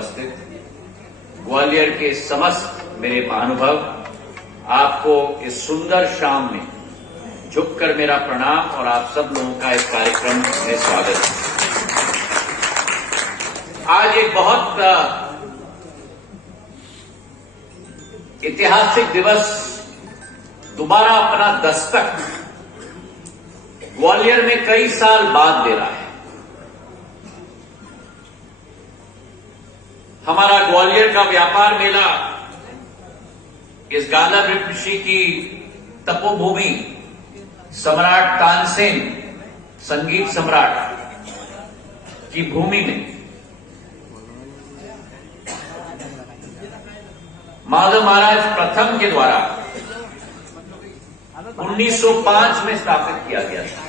उपस्थित ग्वालियर के समस्त मेरे महानुभाव, आपको इस सुंदर शाम में झुककर मेरा प्रणाम और आप सब लोगों का इस कार्यक्रम में स्वागत है। आज एक बहुत ऐतिहासिक दिवस दोबारा अपना दस्तक ग्वालियर में कई साल बाद दे रहा है। हमारा ग्वालियर का व्यापार मेला इस गांधा ऋषि की तपोभूमि सम्राट तानसेन संगीत सम्राट की भूमि में माधव महाराज प्रथम के द्वारा 1905 में स्थापित किया गया था।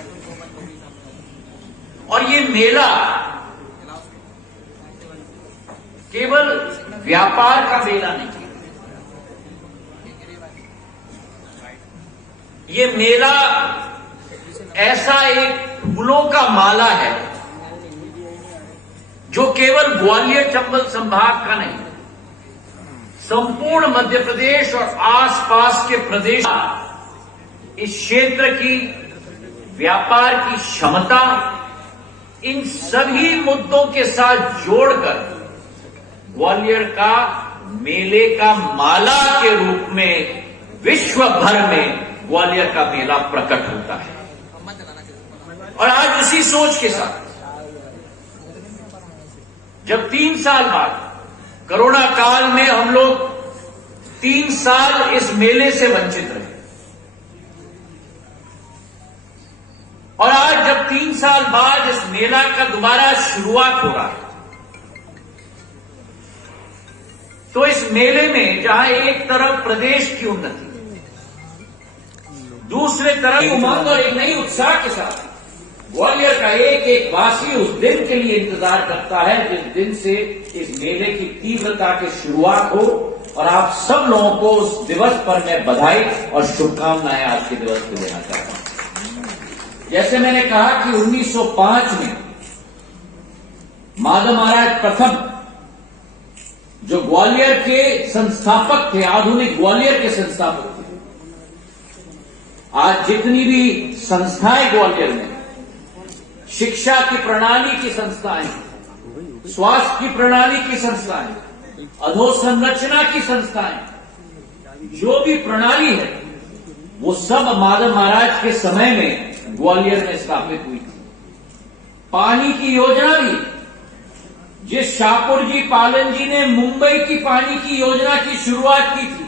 और ये मेला केवल व्यापार का मेला नहीं, ये मेला ऐसा एक फूलों का माला है जो केवल ग्वालियर चंबल संभाग का नहीं, संपूर्ण मध्य प्रदेश और आसपास के प्रदेश, इस क्षेत्र की व्यापार की क्षमता, इन सभी मुद्दों के साथ जोड़कर ग्वालियर का मेले का माला के रूप में विश्व भर में ग्वालियर का मेला प्रकट होता है। और आज उसी सोच के साथ जब 3 साल बाद कोरोना काल में हम लोग 3 साल इस मेले से वंचित रहे, और आज जब 3 साल बाद इस मेला का दोबारा शुरुआत हो रहा है, तो इस मेले में जहां एक तरफ प्रदेश की उन्नति, दूसरे तरफ उमंग और एक नई उत्साह के साथ ग्वालियर का एक एक वासी उस दिन के लिए इंतजार करता है जिस दिन से इस मेले की तीव्रता की शुरुआत हो। और आप सब लोगों को उस दिवस पर मैं बधाई और शुभकामनाएं आज के दिवस को देना चाहता हूं। जैसे मैंने कहा कि 1905 में माधव महाराज प्रथम, जो ग्वालियर के संस्थापक थे, आधुनिक ग्वालियर के संस्थापक थे, आज जितनी भी संस्थाएं ग्वालियर में, शिक्षा की प्रणाली की संस्थाएं, स्वास्थ्य की प्रणाली की संस्थाएं, अधोसंरचना की संस्थाएं, जो भी प्रणाली है वो सब माधव महाराज के समय में ग्वालियर में स्थापित हुई थी। पानी की योजना भी, जिस शाहपुर जी पालन जी ने मुंबई की पानी की योजना की शुरुआत की थी,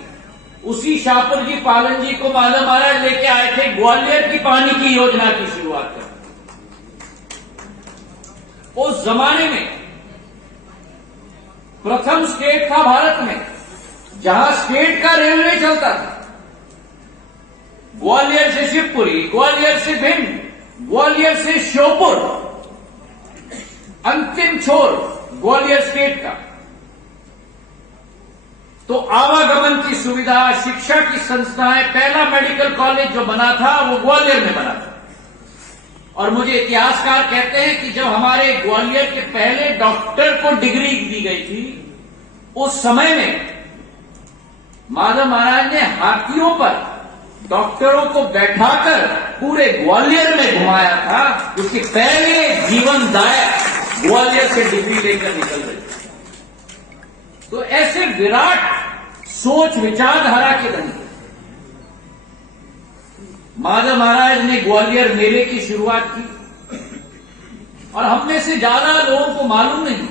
उसी शाहपुर जी पालन जी को माधव महाराज लेके आए थे ग्वालियर की पानी की योजना की शुरुआत कर। उस जमाने में प्रथम स्टेट था भारत में जहां स्टेट का रेलवे चलता था। ग्वालियर से शिवपुरी, ग्वालियर से भिंड, ग्वालियर से श्योपुर, अंतिम छोर ग्वालियर स्टेट का। तो आवागमन की सुविधा, शिक्षा की संस्थाएं, पहला मेडिकल कॉलेज जो बना था वो ग्वालियर में बना था। और मुझे इतिहासकार कहते हैं कि जब हमारे ग्वालियर के पहले डॉक्टर को डिग्री दी गई थी, उस समय में माधव महाराज ने हाथियों पर डॉक्टरों को बैठाकर पूरे ग्वालियर में घुमाया था। उसके पहले जीवनदायक ग्वालियर से डिग्री लेकर निकल रही। तो ऐसे विराट सोच विचारधारा के धनी माधव महाराज ने ग्वालियर मेले की शुरुआत की। और हम में से ज्यादा लोगों को मालूम नहीं,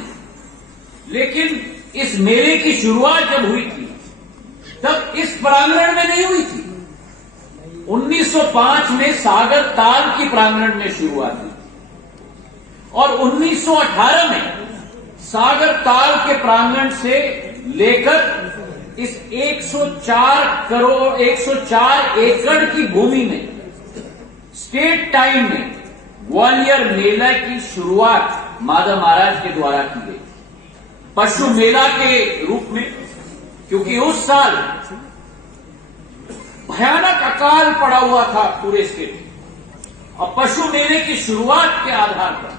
लेकिन इस मेले की शुरुआत जब हुई थी तब इस प्रांगण में नहीं हुई थी। 1905 में सागर ताल की प्रांगण में शुरुआत हुई और 1918 में सागर ताल के प्रांगण से लेकर इस 104 एकड़ की भूमि में स्टेट टाइम में ग्वालियर मेला की शुरुआत माधव महाराज के द्वारा की गई, पशु मेला के रूप में। क्योंकि उस साल भयानक अकाल पड़ा हुआ था पूरे स्टेट में, और पशु मेले की शुरुआत के आधार पर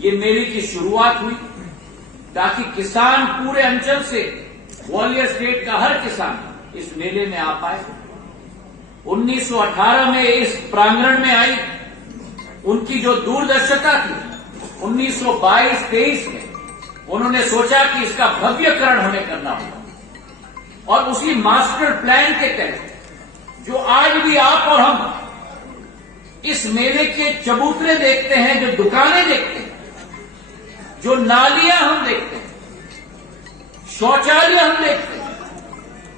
ये मेले की शुरुआत हुई। ताकि किसान पूरे अंचल से, ग्वालियर स्टेट का हर किसान इस मेले में आ पाए। 1918 में इस प्रांगण में आई उनकी जो दूरदर्शिता थी, 1922-23 में उन्होंने सोचा कि इसका भव्यकरण हमें करना होगा और उसी मास्टर प्लान के तहत जो आज भी आप और हम इस मेले के चबूतरे देखते हैं, जो दुकानें देखते हैं, जो नालियां हम देखते हैं, शौचालय हम देखते हैं,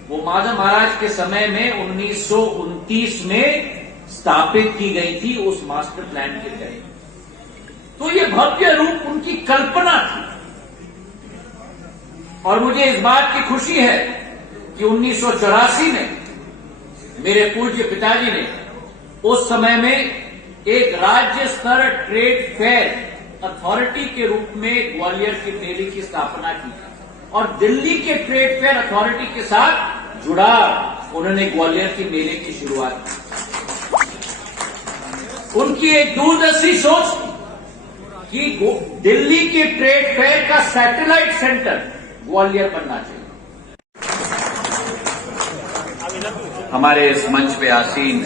वो माधव महाराज के समय में 1929 में स्थापित की गई थी उस मास्टर प्लान के तहत। तो ये भव्य रूप उनकी कल्पना थी और मुझे इस बात की खुशी है कि 1984 में मेरे पूज्य पिताजी ने उस समय में एक राज्य स्तर ट्रेड फेयर अथॉरिटी के रूप में ग्वालियर के मेले की स्थापना की और दिल्ली के ट्रेड फेयर अथॉरिटी के साथ जुड़ा उन्होंने ग्वालियर के मेले की शुरुआत की। उनकी एक दूरदर्शी सोच थी कि दिल्ली के ट्रेड फेयर का सैटेलाइट सेंटर ग्वालियर बनना चाहिए। हमारे इस मंच पे आसीन